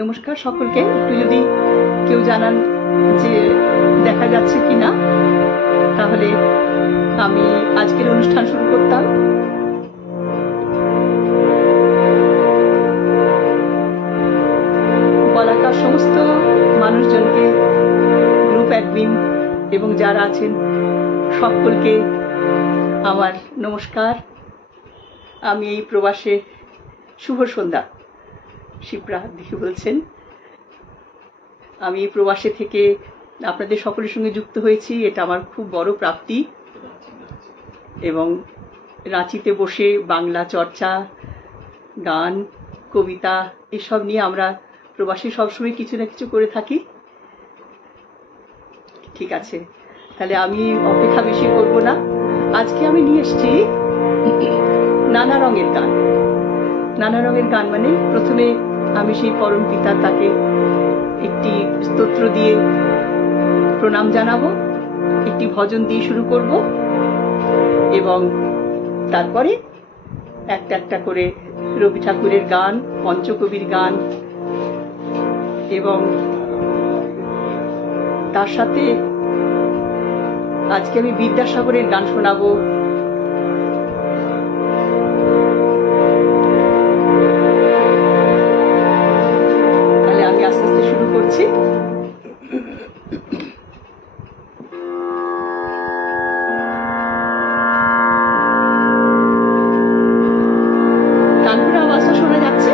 নমস্কার সকলকে। একটু যদি কেউ জানান যে দেখা যাচ্ছে কিনা, তাহলে আমি আজকের অনুষ্ঠান শুরু করতাম। বলাকার সমস্ত মানুষজনকে, গ্রুপ অ্যাডমিন এবং যারা আছেন সকলকে আমার নমস্কার। আমি এই প্রবাসে শুভ সন্ধ্যা। শিপ্রা দিদি বলছেন। আমি এই প্রবাসে থেকে আপনাদের সকলের সঙ্গে যুক্ত হয়েছি, এটা আমার খুব বড় প্রাপ্তি। এবং রাঁচিতে বসে বাংলা চর্চা, গান, কবিতা এসব নিয়ে আমরা প্রবাসী সবসময় কিছু না কিছু করে থাকি। ঠিক আছে, তাহলে আমি অপেক্ষা বেশি করব না। আজকে আমি নিয়ে এসেছি নানা রঙের গান। নানা রঙের গান মানে প্রথমে আমি সেই পরম পিতা, তাকে একটি স্তোত্র দিয়ে প্রণাম জানাবো, একটি ভজন দিয়ে শুরু করব এবং তারপরে একটা একটা করে রবি ঠাকুরের গান, পঞ্চকবির গান এবং তার সাথে আজকে আমি বিদ্যাসাগরের গান শোনাবো। তাহলে আমি আস্তে আস্তে শুরু করছি। গানগুলো আওয়াজটা শোনা যাচ্ছে?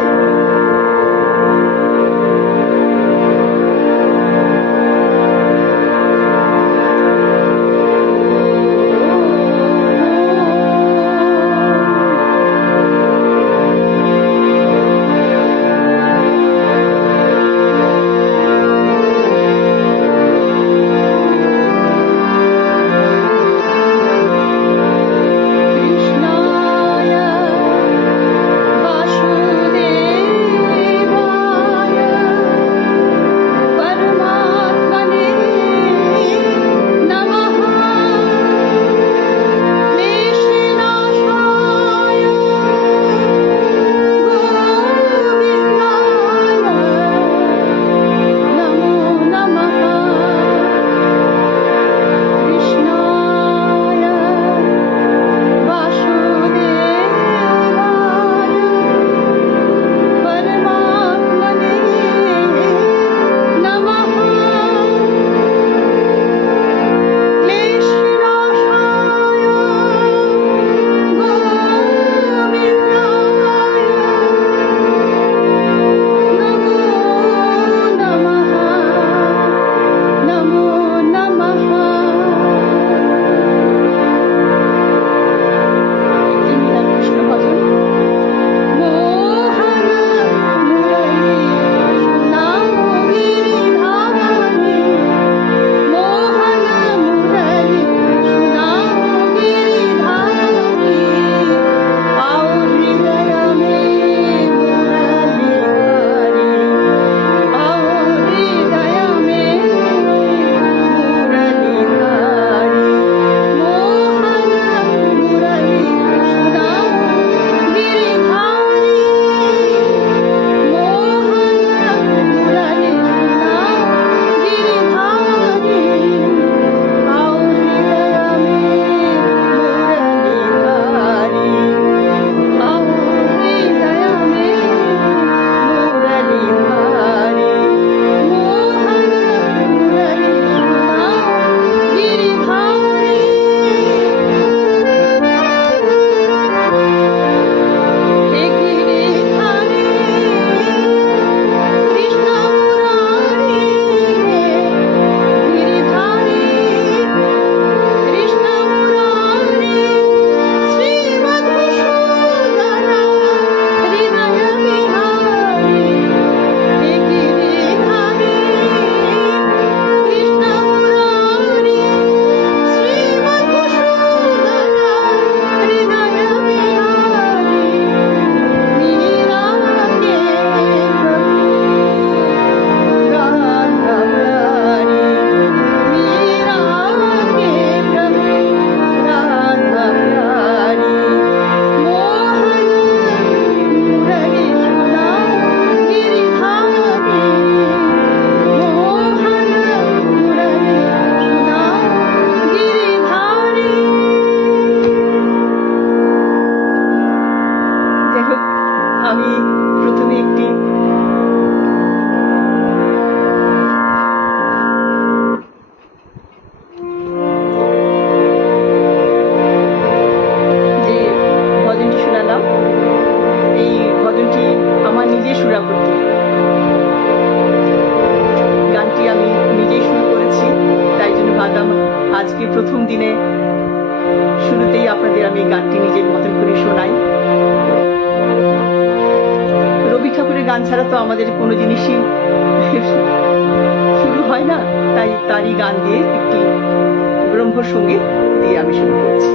আমি প্রথমে একটি যে ভজনটি শোনালাম, এই ভজনটি আমার নিজের সুরাবৃত্তি। গানটি আমি নিজেই শুরু করেছি, তাই জন্য ভাবলাম আজকে প্রথম দিনে শুরুতেই আপনাদের আমি গানটি নিজের মতন করে শোনাই। রবি ঠাকুরের গান ছাড়া তো আমাদের কোনো জিনিসই শুরু হয় না, তাই তারই গান দিয়ে একটি ব্রহ্মসঙ্গীত দিয়ে আমি শুরু করছি।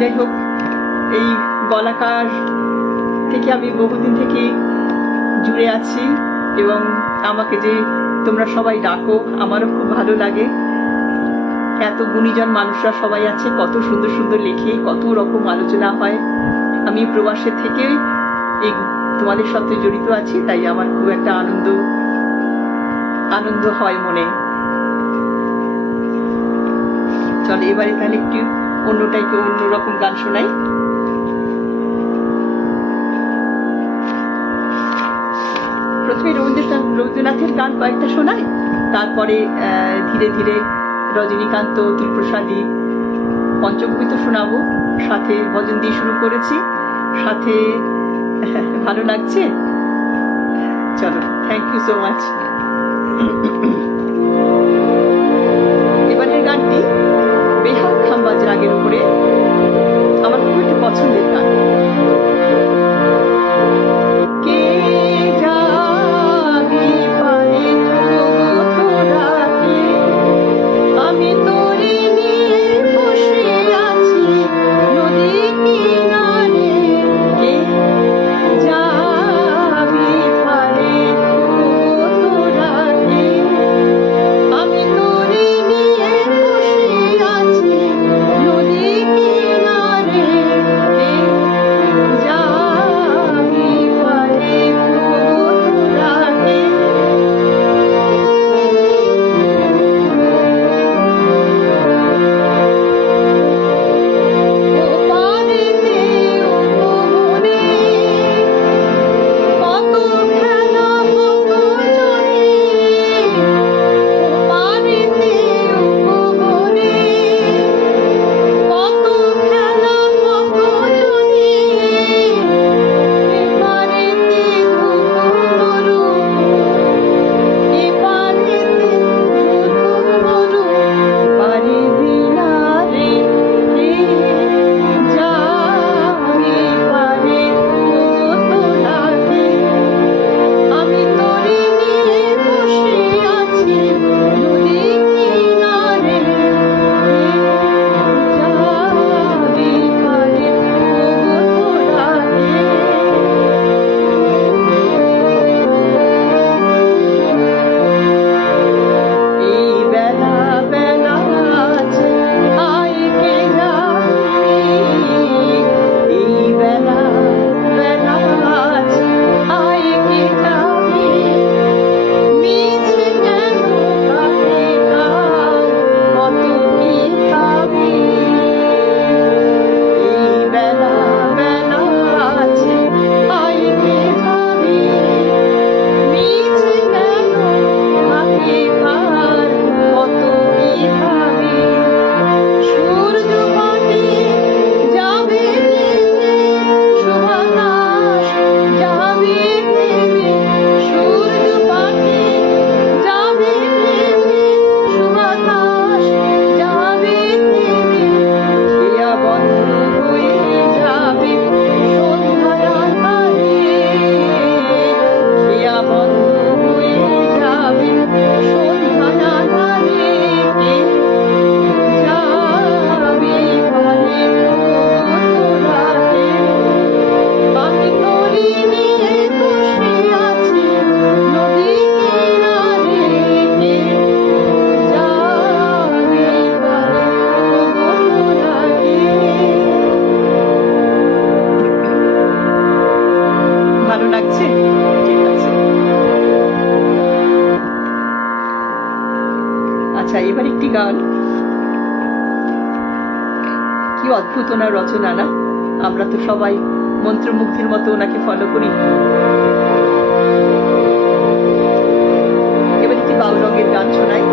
যাই হোক, এই গলাকার থেকে আমি বহুদিন থেকে জুড়ে আছি এবং আমাকে যে তোমরা সবাই ডাকো আমারও খুব ভালো লাগে। এত গুণীজন মানুষরা সবাই আছে, কত সুন্দর সুন্দর লেখে, কত রকম আলোচনা হয়। আমি প্রবাসে থেকে এই তোমাদের সাথে জড়িত আছি, তাই আমার খুব একটা আনন্দ হয় মনে। চলো এবারে তাহলে একটু অন্যরকম গান শোনাই। প্রথমে রবীন্দ্রনাথের গান কয়েকটা শোনাই, তারপরে ধীরে ধীরে রজনীকান্ত, অতুল প্রসাদী, পঞ্চকবিত শোনাবো, সাথে ভজন দিয়ে শুরু করেছি, সাথে ভালো লাগছে। চলো, থ্যাংক ইউ সো মাচ। এবারের গানটি বেহাল খাম্বাজ রাগের উপরে, আমার খুব একটা পছন্দের গান। কে জাগি পারে আচ্ছা, এবার একটি গান, কি অদ্ভুত ওনার রচনা না? আমরা তো সবাই মন্ত্রমুগ্ধের মতো ওনাকে ফলো করি। এবার একটি বাউল রঙের গান শোনাই।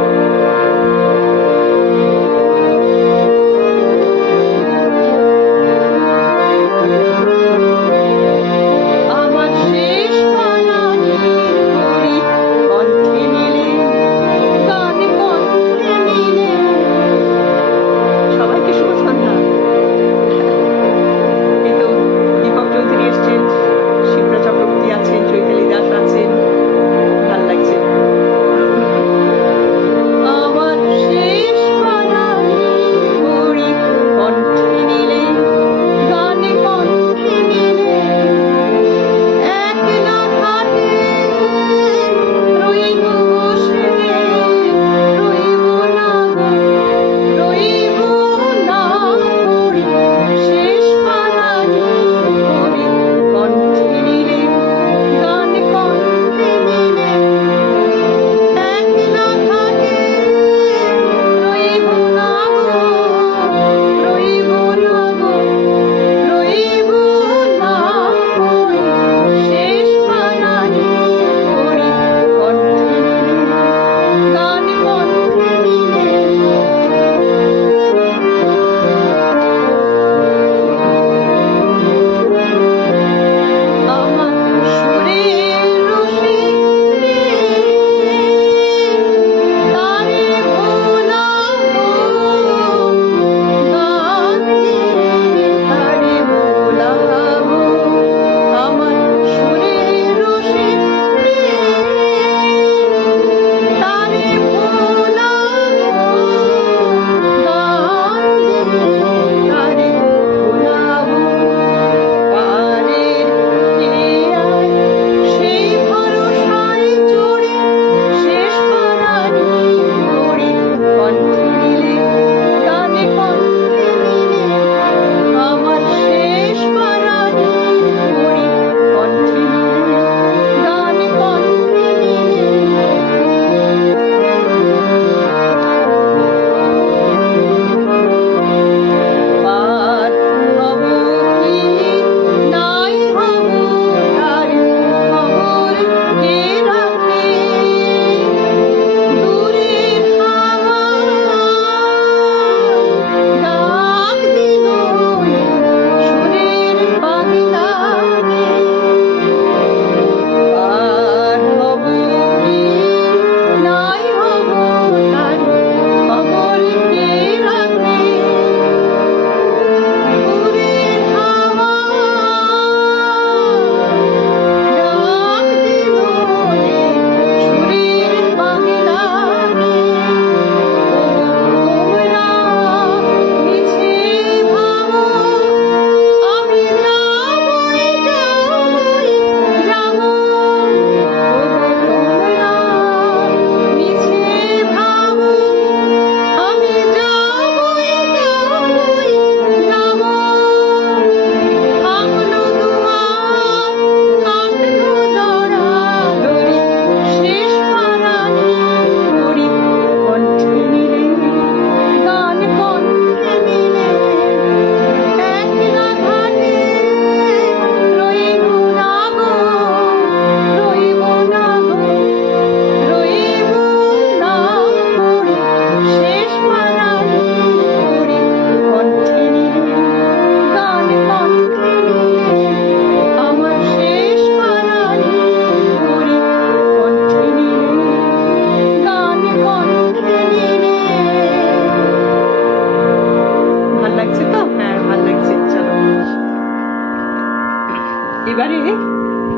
এবারে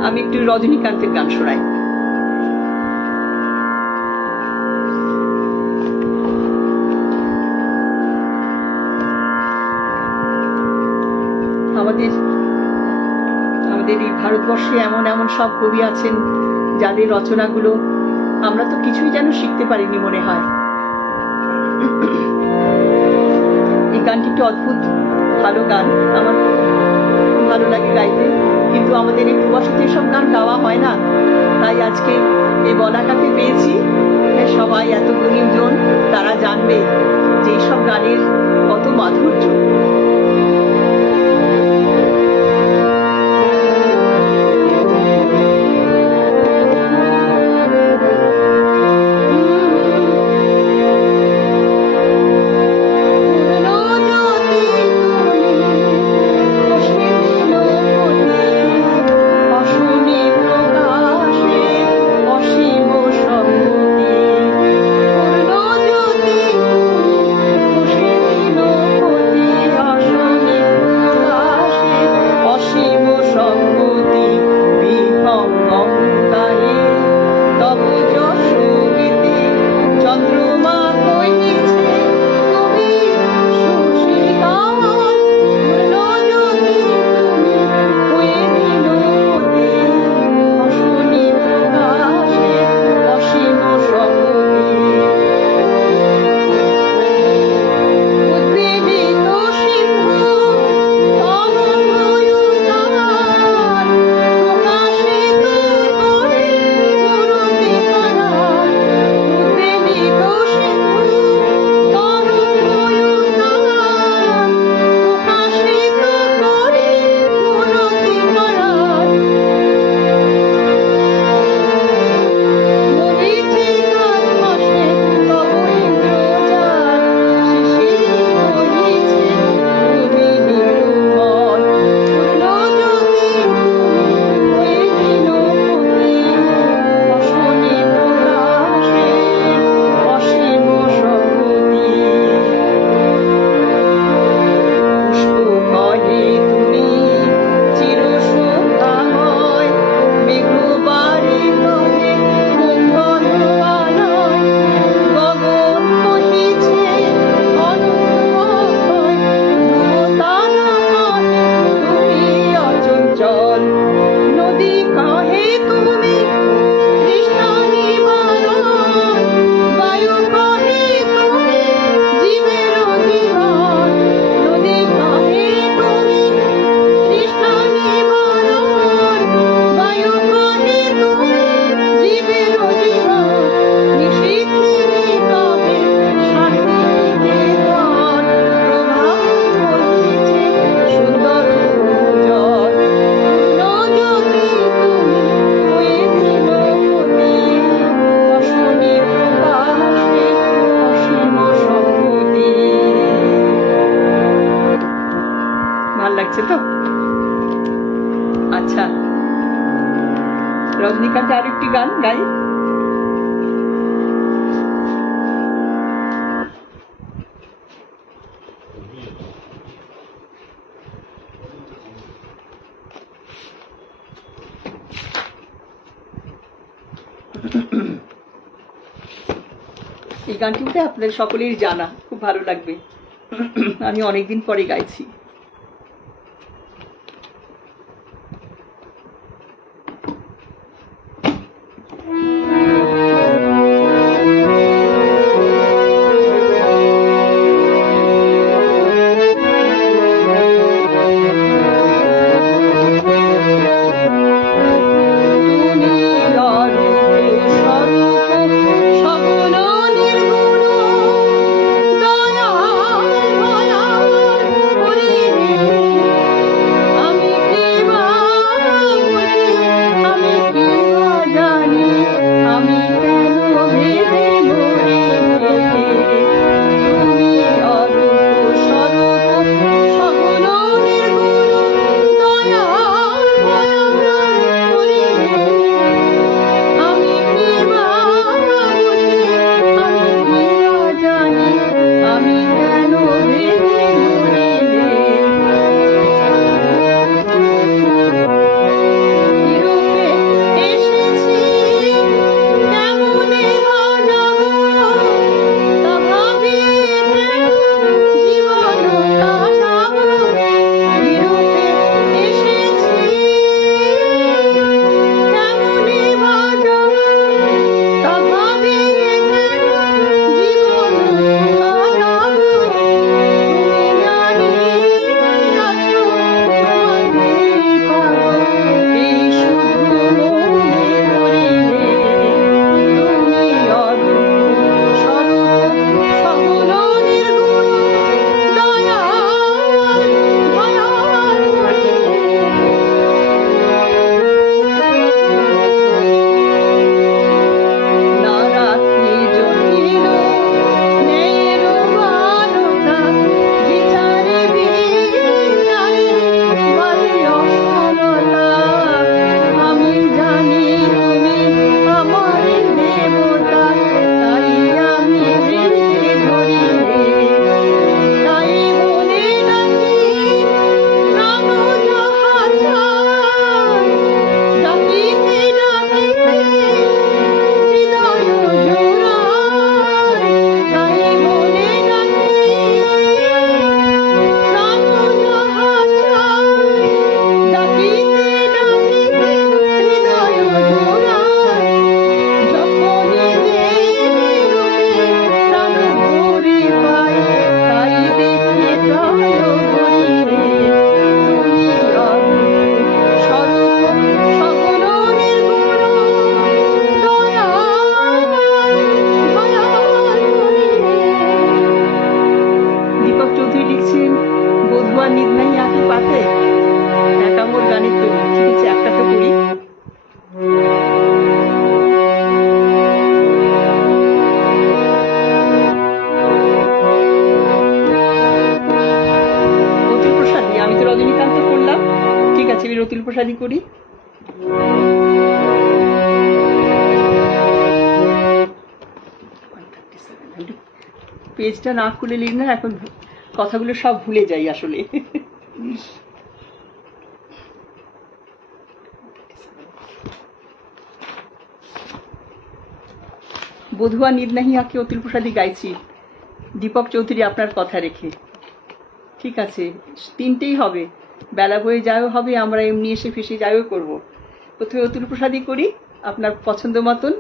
আমি একটু রজনীকান্তের গান শোনাই। আমাদের আমাদের এই ভারতবর্ষে এমন এমন সব কবি আছেন যাদের রচনাগুলো আমরা তো কিছুই যেন শিখতে পারিনি মনে হয়। এই গানটি একটু অদ্ভুত ভালো গান, আমার ভালো লাগে গাইতে, কিন্তু আমাদের এই প্রবাসীতে সব গান গাওয়া হয় না, তাই আজকে এই বলাটাকে পেয়েছি সবাই এত গুণীজন, তারা জানবে যে এইসব গানের কত মাধুর্য। লাগছে তো? আচ্ছা, রজনীকান্ত আরেকটি গান গাই। এই গানটিতে আপনাদের সকলেই জানা, খুব ভালো লাগবে। আমি অনেকদিন পরে গাইছি। প্রসাদী করি। পেজটা না খুলে নিন না, এখন কথাগুলো সব ভুলে যাই আসলে। বধুয়া নির্নাহি আঁকে অতুল প্রসাদী গাইছি, দীপক চৌধুরী আপনার কথা রেখে। ঠিক আছে, তিনটেই হবে, বেলা বয়ে যাও হবে, আমরা এমনি এসে ফেসে যাও করবো। প্রথমে অতুল প্রসাদী করি আপনার পছন্দ মতন।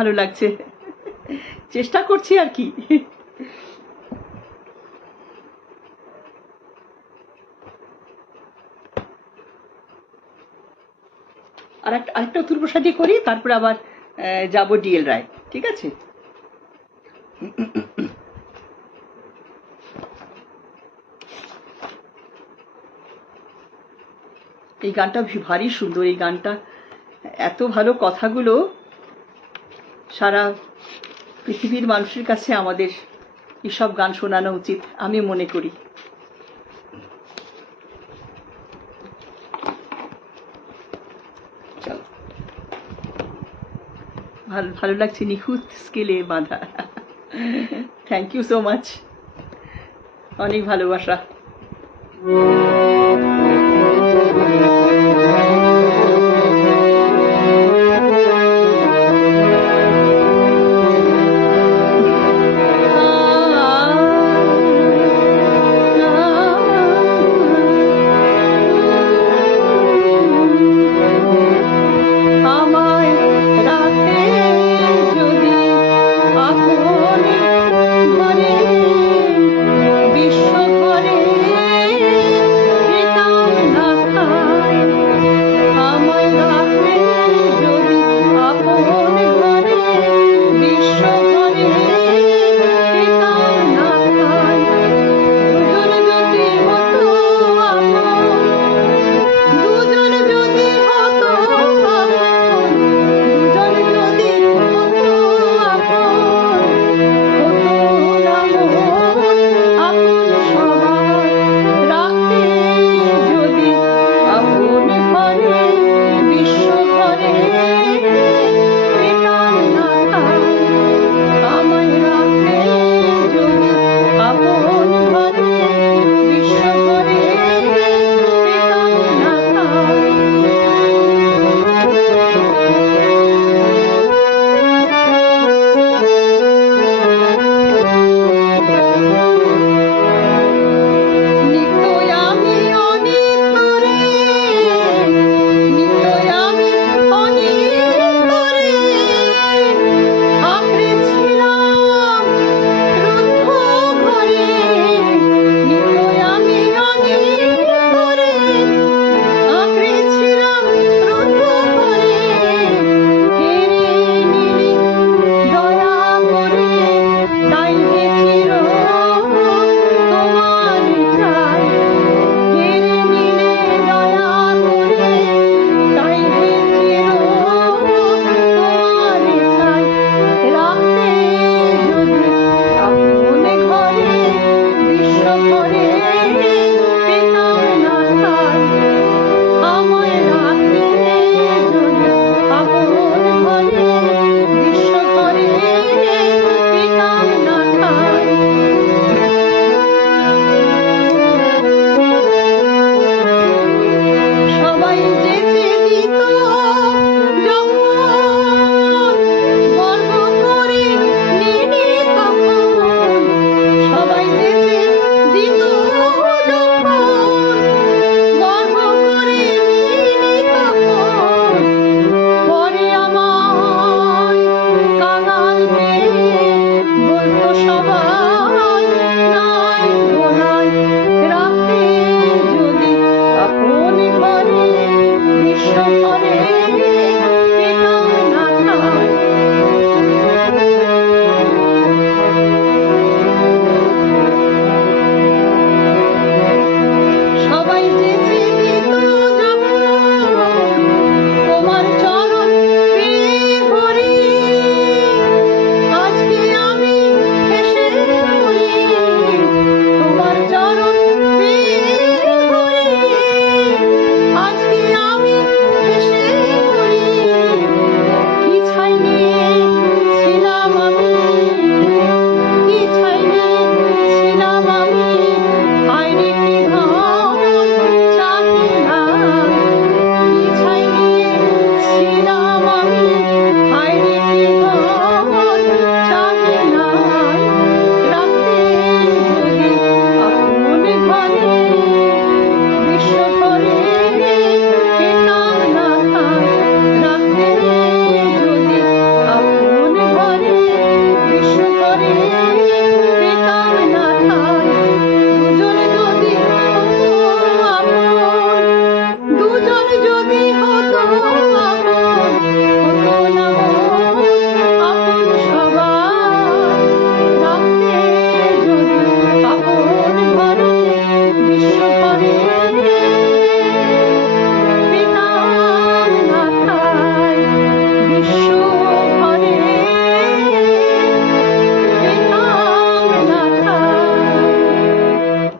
ভালো লাগছে, চেষ্টা করছি আর কি। আরেকটা উত্তরপ্রসাদী করি, তারপরে আবার যাব ডিএল রায়, ঠিক আছে? এই গানটা ভারী সুন্দর, এই গানটা এত ভালো, কথাগুলো সারা পৃথিবীর মানুষের কাছে আমাদের এসব গান শোনানো উচিত আমি মনে করি। চলো, ভালো লাগছে, নিখুঁত স্কেলে বাঁধা। থ্যাংক ইউ সো মাচ, অনেক ভালোবাসা।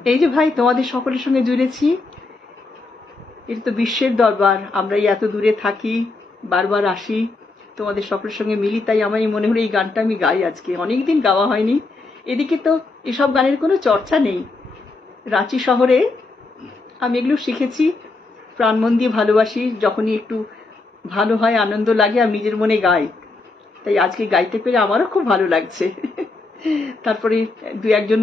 এই যে ভাই তোমাদের সকলের সঙ্গে জুড়েছি, এটা তো বিশ্বের দরবার। আমরা এত দূরে থাকি, বারবার আসি, তোমাদের সকলের সঙ্গে মিলি, তাই আমার মনে হলো এই গানটা আমি গাই আজকে। অনেকদিন গাওয়া হয়নি। এদিকে তো এসব গানের কোনো চর্চা নেই। রাঁচি শহরে আমি এগুলো শিখেছি, প্রাণ মন দিয়ে ভালোবাসি। যখনই একটু ভালো হয়, আনন্দ লাগে, আমি নিজের মনে গাই। তাই আজকে গাইতে পেরে আমারও খুব ভালো লাগছে। তারপরে দু একজন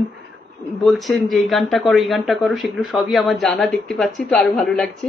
বলছেন যে এই গানটা করো, এই গানটা করো, সেগুলো সবই আমার জানা, দেখতে পাচ্ছি, তো আরো ভালো লাগছে।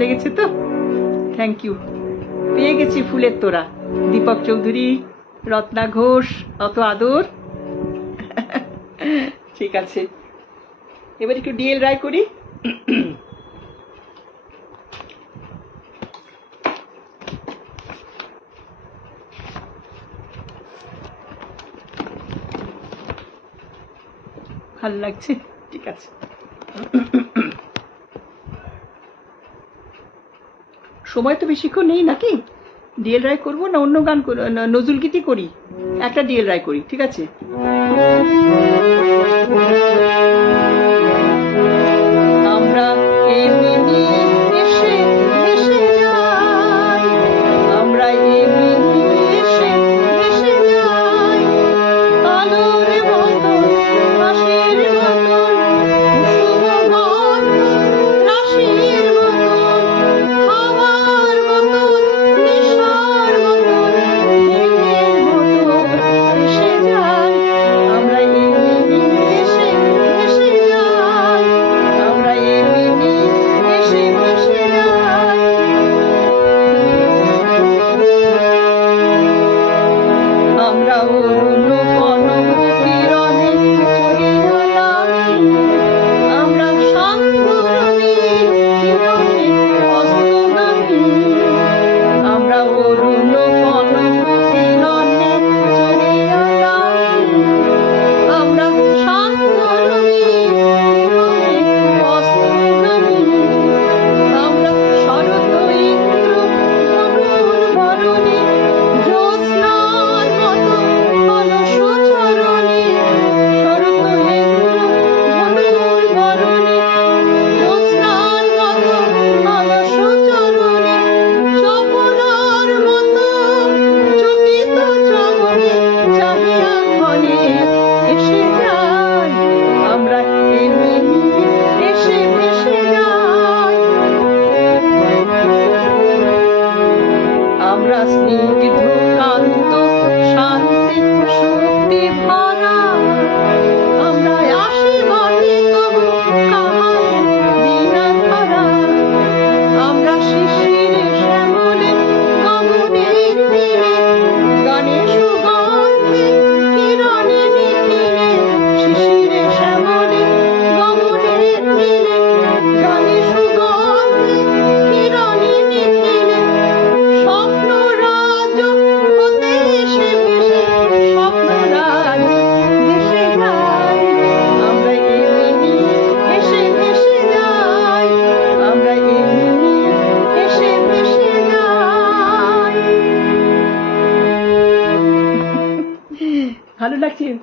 লেগেছে তো? Thank you. পেয়ে গেছি ফুলের তোড়া। দীপক চৌধুরী, রত্না ঘোষ, অত আদর। ঠিক আছে, এবার একটু ডিএল রায় করি। ভালো লাগছে, ঠিক আছে। সময় তো বেশিক্ষণ নেই নাকি? ডিএল রায় করবো না অন্য গান, নজরুল গীতি করি? একটা ডিএল রায় করি, ঠিক আছে। আমরা এমনি এসে ভেসে যাই, আমরা এমনি এসে ভেসে যাই, আলোর মতন, হাসির মতন, কুসুম গন্ধ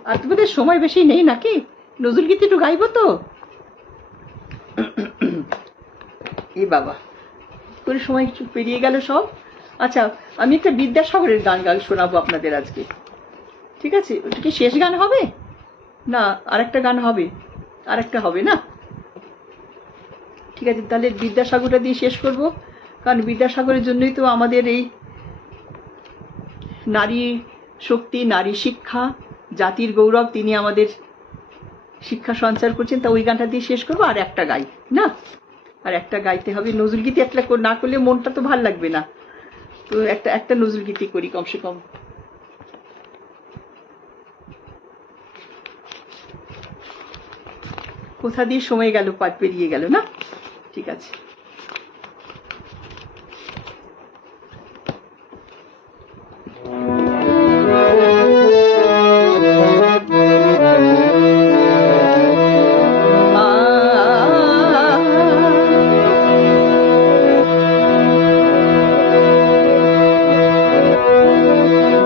আর তোমাদের সময় বেশি নেই নাকি? নজরুল গীতি একটু গাইবো তো। এ বাবা, করে সময় একটু পেরিয়ে গেল সব। আচ্ছা, আমি একটা বিদ্যাসাগরের গান শোনাবো আপনাদের আজকে, ঠিক আছে? ওটা কি শেষ গান হবে না আরেকটা গান হবে? আরেকটা হবে না? ঠিক আছে, তাহলে বিদ্যাসাগরটা দিয়ে শেষ করব, কারণ বিদ্যাসাগরের জন্যই তো আমাদের এই নারী শক্তি, নারী শিক্ষা, জাতির গৌরব। তিনি আমাদের শিক্ষা সঞ্চার করছেন। তা ওই গানটা দিয়ে শেষ করবো। আর একটা গাই না, আর একটা গাইতে হবে। নজরুল গীতি একটা না করলে মনটা তো ভাল লাগবে না, তো একটা নজরুল গীতি করি কমসে কম। কোথা দিয়ে সময় গেল, পেরিয়ে গেল না? ঠিক আছে।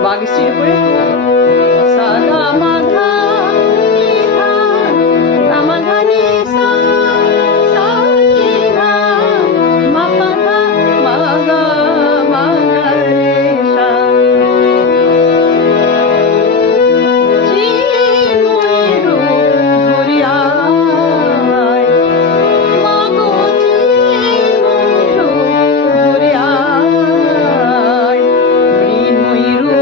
বাগেশ্বরী করে সাগা মাধা নিধা গামাধা নিসা সা নিধা মাপাধা মাগা মাগা রে সা চিন্ময় রূপ ধরিয়ায় মাগো চিন্ময় রূপ ধরিয়ায় মৃন্ময়ী রূপ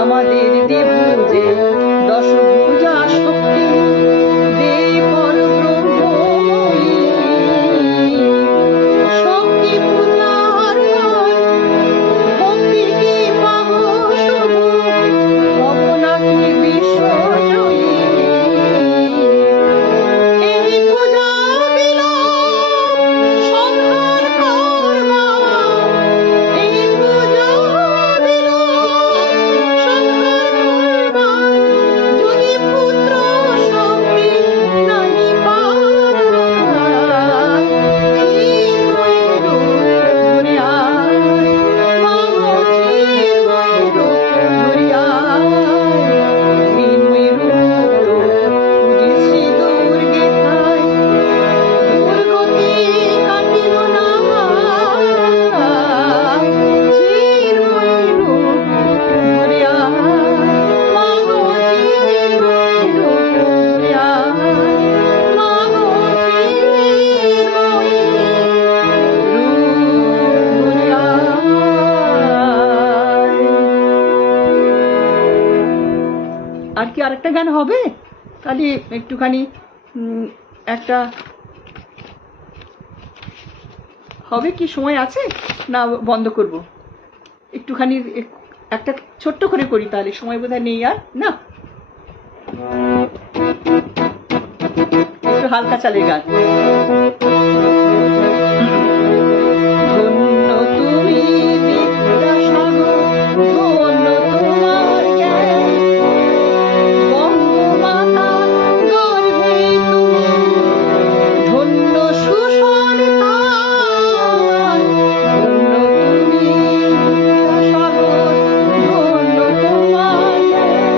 আমাদের দেবু যে দশভুজা শক্তি দেই পরব্রহ্মময়ী শক্তি পূজার ফল ভক্তি কি পাব শুধু হব নাকি বিশ্বজয়ী এই পূজা বিলাপ সংহার করবা এই পূজা আর কি আরেকটা গান হবে? তাহলে একটুখানি একটা হবে কি, সময় আছে না বন্ধ করব? একটুখানি একটা ছোট্ট করে করি, তাহলে সময় বোধহয় নেই আর না। হালকা চালের গান। ধন্য তুমি বিদ্যাসাগর, ধন্য তোমার জ্ঞান, বঙ্গমাতার গর্ভে তুমি ধন্য সুসন্তান। ধন্য তুমি বিদ্যাসাগর, ধন্য তোমার জ্ঞান,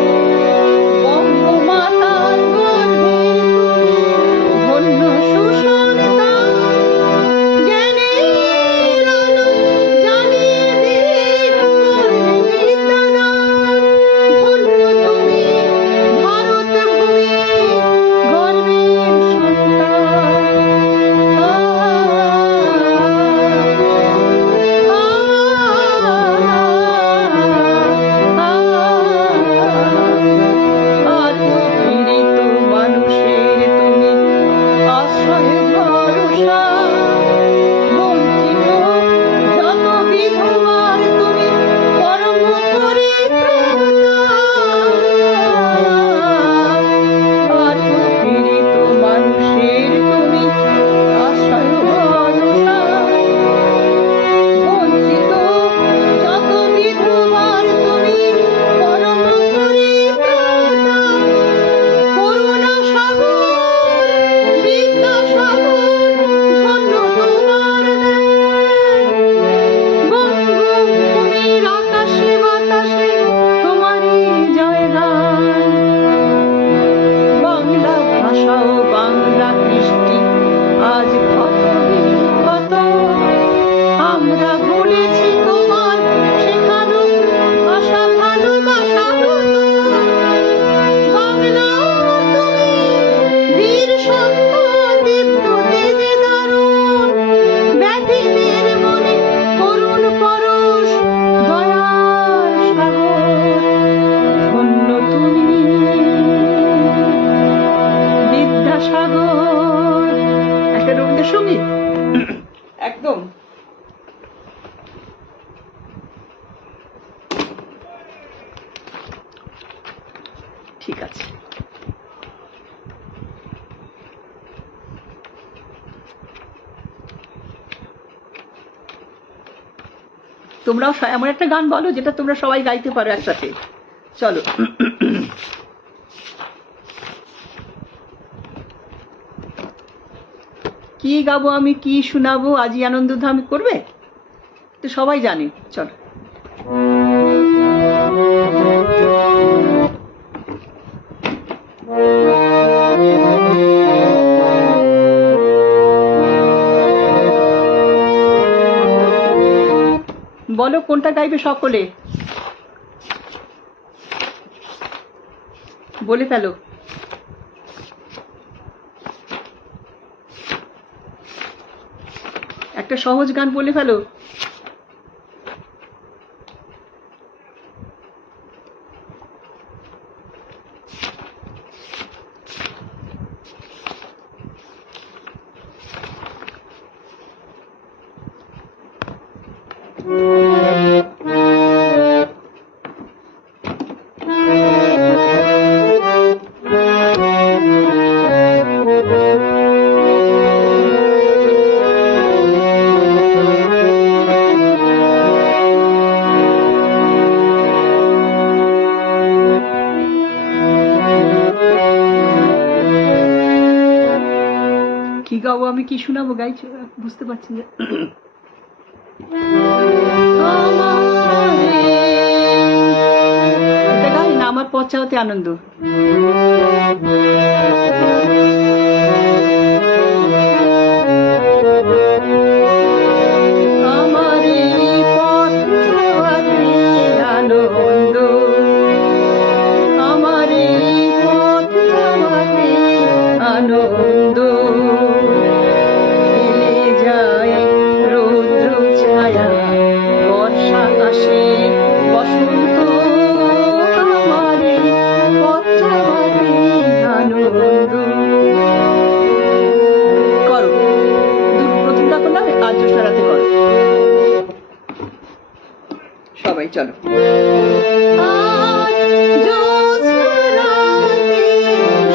বঙ্গমাতার গর্ভে তুমি ধন্য সুসন্তান। জ্ঞানের আলো জ্বালিয়ে দিক করবে বিদ্যাদান। ধন্য তুমি ভারত ভূমি গর্বের সন্তান। পীড়িত মানুষের তুমি আশ্রয় ভরসা, বঞ্চিত যত বিধবার তুমি পরম পরিত্রাতা। পীড়িত মানুষের তুমি আশ্রয় ভরসা, বঞ্চিত যত বিধবার তুমি পরম পরিত্রাতা। করুণা সাগর, বিদ্যাসাগর, ধন্য তোমার জ্ঞান, বঙ্গভূমির আকাশে বাতাসে তোমারই জয়গান। বাংলা ভাষা ও বাংলা কৃষ্টি আজ ক্ষত বিক্ষত, আমরা ভুলেছি তোমার শেখানো ভাষা ভালোবাসার মতো। বাংলা তুমি বীর সন্তান, দীপ্ত তেজে দারুণ, ব্যাধিদের মনে করুণ পরশ, দয়ার সাগর। ধন্য তুমি বিদ্যাসাগর। একটা রবীন্দ্রসঙ্গীত একদম। ঠিক আছে, তোমরাও এমন একটা গান বলো যেটা তোমরা সবাই গাইতে পারো একসাথে। চলো। কি গাবো আমি, কি শোনাবো, আজই আনন্দধাম করবে তো সবাই জানে। চলো। বলো কোনটা গাইবে সকলে, বলে ফেলো। একটা সহজ গান বলে ফেলো। কি গাবো আমি, কি শোনাবো গাইছি বুঝতে পারছি না। এটা গাই না, আমার পচা হতে আনন্দ। আনন্দ আমার এই পথ চলাতে আনন্দ খেলে যায় রৌদ্র ছায়া বর্ষা আসে বসন্ত আমার এই পথ চলাতে আনন্দ। করো প্রথমটা করলে আজ জ্যোৎস্না করো সবাই, চলো।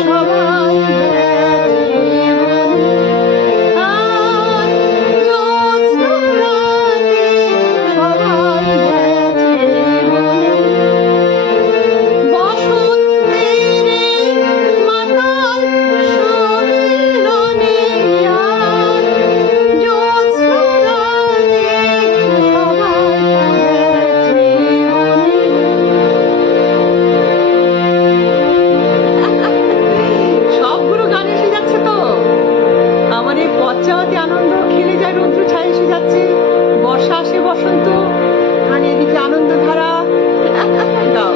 সবাই আনন্দটাতে আনন্দ, খেলে যায় রৌদ্র ছায়া এসে যাচ্ছে, বর্ষা আসে বসন্ত, আর এদিকে আনন্দ ধারা। গাও।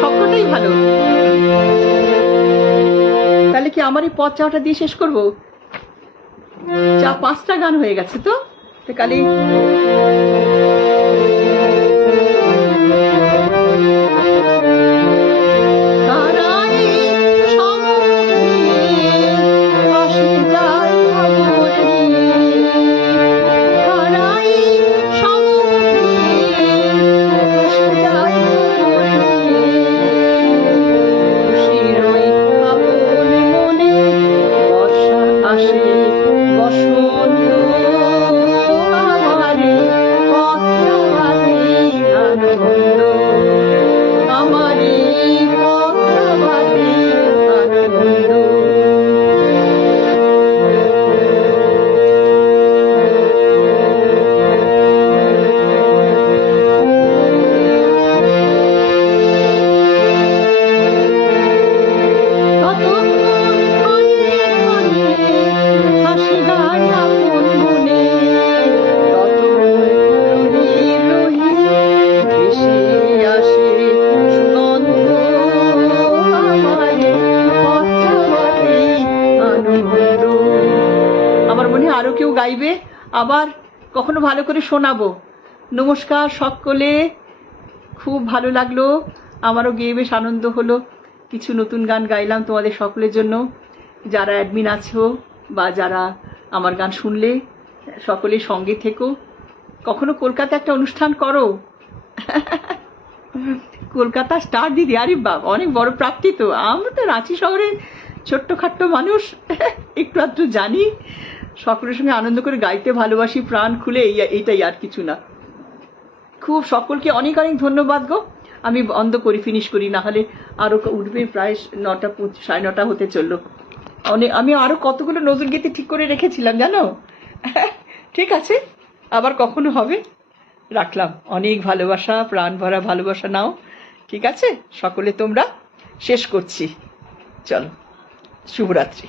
সবকটাই ভালো। তাহলে কি আমার এই পথ চাওয়াটা দিয়ে শেষ করবো? 5টা গান হয়ে গেছে তো কালি। আরো কেউ গাইবে, আবার কখনো ভালো করে শোনাবো। নমস্কার সকলে, খুব ভালো লাগলো, আমারও গেয়ে বেশ আনন্দ হলো। কিছু নতুন গান গাইলাম তোমাদের সকলের জন্য। যারা অ্যাডমিন আছো বা যারা আমার গান শুনলে, সকলের সঙ্গে থেকো। কখনো কলকাতা একটা অনুষ্ঠান করো। কলকাতা স্টার দিদি, আরে বাবা অনেক বড় প্রাপ্তি তো। আমরা তো রাঁচি শহরের ছোট্টখাট্ট মানুষ, একটু আধটু জানি, সকলের সঙ্গে আনন্দ করে গাইতে ভালোবাসি প্রাণ খুলে, এইটাই, আর কিছু না। খুব সকলকে অনেক অনেক ধন্যবাদ গো। আমি বন্ধ করি, ফিনিশ করি, না হলে আরো উঠবে, প্রায় 9টা 9:30 হতে চললো। আমি আরো কতগুলো নজরুল গীতি ঠিক করে রেখেছিলাম জানো। ঠিক আছে, আবার কখনো হবে। রাখলাম, অনেক ভালোবাসা, প্রাণ ভরা ভালোবাসা নাও। ঠিক আছে সকলে, তোমরা শেষ করছি, চলো, শুভরাত্রি।